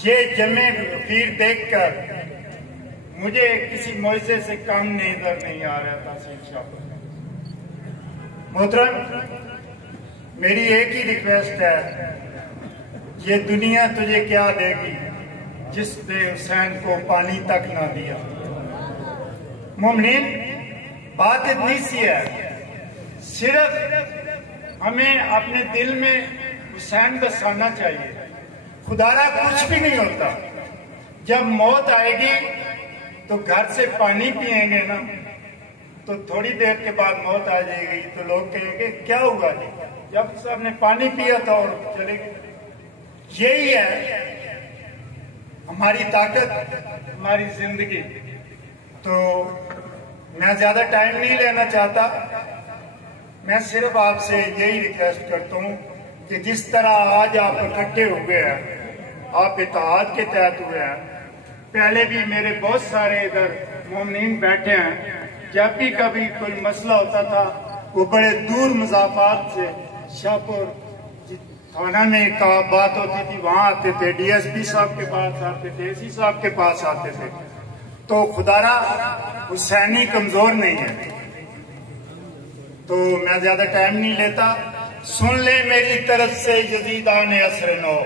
ये जमे वीर देखकर मुझे किसी मुआवजे से काम नजर नहीं आ रहा था। मोहतरम, मेरी एक ही रिक्वेस्ट है, ये दुनिया तुझे क्या देगी जिसने हुसैन को पानी तक ना दिया। मोमिनीन, बात इतनी सी है, सिर्फ हमें अपने दिल में हुसैन बसाना चाहिए। खुदारा कुछ भी नहीं होता। जब मौत आएगी तो घर से पानी पिएंगे ना, तो थोड़ी देर के बाद मौत आ जाएगी तो लोग कहेंगे क्या हुआ जी, जब सबने पानी पिया था और चले गए। यही है हमारी ताकत, हमारी जिंदगी। तो मैं ज्यादा टाइम नहीं लेना चाहता, मैं सिर्फ आपसे यही रिक्वेस्ट करता हूँ कि जिस तरह आज आप इकट्ठे हुए हैं, आप इत्तेहाद के तहत हुए हैं। पहले भी मेरे बहुत सारे इधर मोमिनीन बैठे हैं, जब भी कभी कोई मसला होता था वो बड़े दूर मुजाफात से शाहपुर थाना में का बात होती थी, वहां आते थे, डीएसपी साहब के पास आते थे, एसी साहब के पास आते थे। तो खुदारा हुसैनी कमजोर नहीं है। तो मैं ज्यादा टाइम नहीं लेता, सुन ले मेरी तरफ से यजीदान असर नो,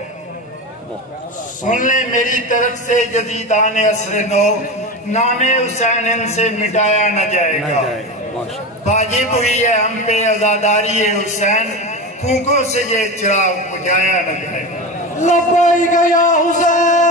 सुन ले मेरी तरफ से यजीदान असर नो, नामे हुसैन इनसे मिटाया न जाएगा। वाजिब हुई है हम पे आजादारी हुसैन, फूकों से ये चिराग बुझाया न जाएगा। लब्बैक या हुसैन।